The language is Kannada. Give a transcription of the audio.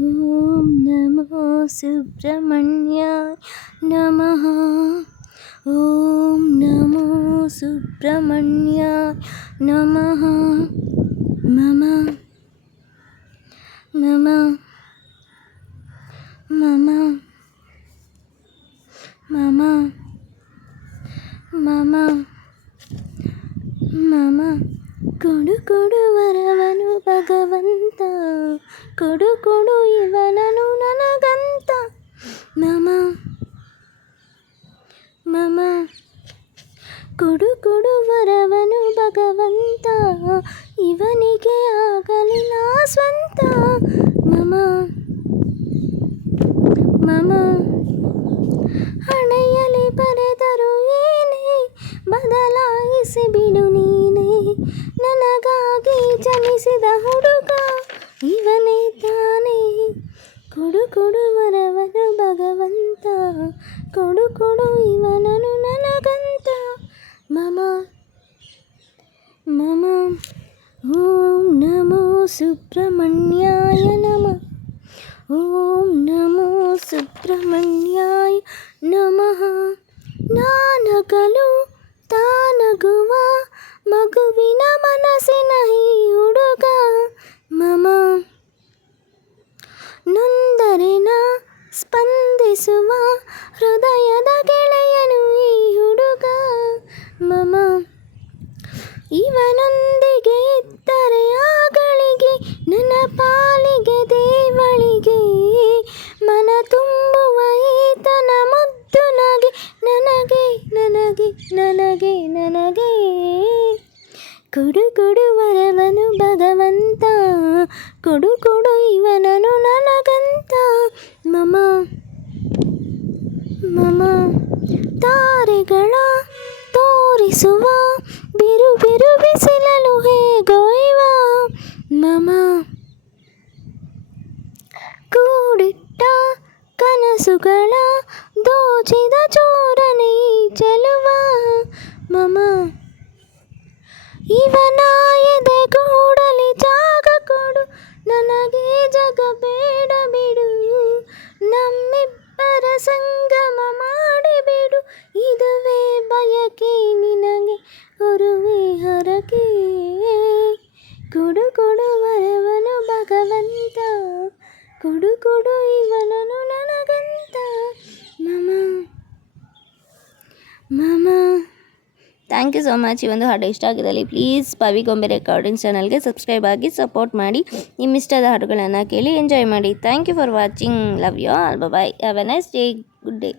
ಓಂ ನಮೋ ಸುಬ್ರಹ್ಮಣ್ಯಾಯ ನಮಃ. ಓಂ ನಮೋ ಸುಬ್ರಹ್ಮಣ್ಯಾಯ ನಮಃ. ಮಮ ಮಮ ಮಮ ಮಮ ಮಮ ಮಮ ಕೊಡು ಕೊಡು ವರವನು ಭಗವಂತ, ಕೊಡು ಕೊಡು ಇವನನು ನನಗಂತ. ಮಮ ಮಮ ಕೊಡು ಕೊಡು ವರವನು ಭಗವಂತ, ಇವನಿಗೆ ಆಗಲಿ ನಾ ಸ್ವಂತ. ಮಮ ಮಮ ಹಣೆಯಲ್ಲಿ ಬರೆದರು ಏನೇ, ಬದಲಾಯಿಸಿ ಬಿಡು ನೀನೇ. ನನಗಾಗಿ ಜನಿಸಿದ ಹುಡುಗ ಇವನೇ ತಾನೇ. ಕೊಡು ಕೊಡು ವರವನು ಭಗವಂತ, ಕೊಡು ಕೊಡು ಇವನನು ನನಗಂತ. ಮಮ ಮಮ ಓಂ ನಮೋ ಸುಬ್ರಹ್ಮಣ್ಯಾಯ ನಮಃ. ಓಂ ನಮೋ ಸುಬ್ರಹ್ಮಣ್ಯಾಯ ನಮಃ. ನಾನಗಲು ತಾನಗುವ ಮಗುವಿನ ಮನಸ್ಸಿನ ಈ ಹುಡುಗ. ಮಮ ನೊಂದರೆ ನಾ ಸ್ಪಂದಿಸುವ ಹೃದಯದ ಗೆಳೆಯನು ಈ ಹುಡುಗ. ಮಮ ಇವನೊಂದಿಗೆ ಇದ್ದರೆ ಆಗಳಿಗೆ ನನ್ನ ಪಾಲಿಗೆ ದೇವಳಿಗೆ. ಮನ ತುಂಬುವ ಈತನ ಮುದ್ದು ನಗೆ ನನಗೆ ನನಗೆ ನನಗೆ ನನಗೆ. ಕೊಡು ಕೊಡು ವರವನು ಭಗವಂತ, ಕೊಡು ಕೊಡು ಇವನನು ನನಗಂತ. ಮಮ ಮಮ ತಾರೆಗಳ ತೋರಿಸುವ ಬಿರು ಬಿರು ಬಿಸಿಲಲು ಹೇಗೊಯ್ವ. ಮಮ ಕೂಡಿಟ್ಟ ಕನಸುಗಳ ದೋಚಿದ ಚೋರನೇ ಚೆಲುವ. ಮಮ ಇವನ ಎದೆಗೂಡಲಿ ಜಾಗ ಕೊಡು, ನನಗೆ ಜಗ ಬೇಡ ಬಿಡು. ನಮ್ಮಿಬ್ಬರ ಸಂಗಮ ಮಾಡಿಬಿಡು, ಇದುವೇ ಬಯಕೆ ನಿನಗೆ ಹೊರುವೆ ಹರಕೆ. ಕೊಡು ಕೊಡು ವರವನು ಭಗವಂತ, ಕೊಡು ಕೊಡು ಇವನನು ನನಗಂತ. ಮಮ ಮಮ ಥ್ಯಾಂಕ್ ಯು ಸೋ ಮಚ್. ಈ ಒಂದು ಹಾಡು ಇಷ್ಟ ಆಗಿದ್ದಲ್ಲಿ ಪ್ಲೀಸ್ ಪವಿ ಗೊಂಬೆ ರೆಕಾರ್ಡಿಂಗ್ಸ್ ಚಾನಲ್ಗೆ ಸಬ್ಸ್ಕ್ರೈಬ್ ಆಗಿ ಸಪೋರ್ಟ್ ಮಾಡಿ. ನಿಮ್ಮ ಇಷ್ಟದ ಹಾಡುಗಳನ್ನು ಕೇಳಿ ಎಂಜಾಯ್ ಮಾಡಿ. Thank you for watching. Love you all. Bye. Have a nice day. Good day.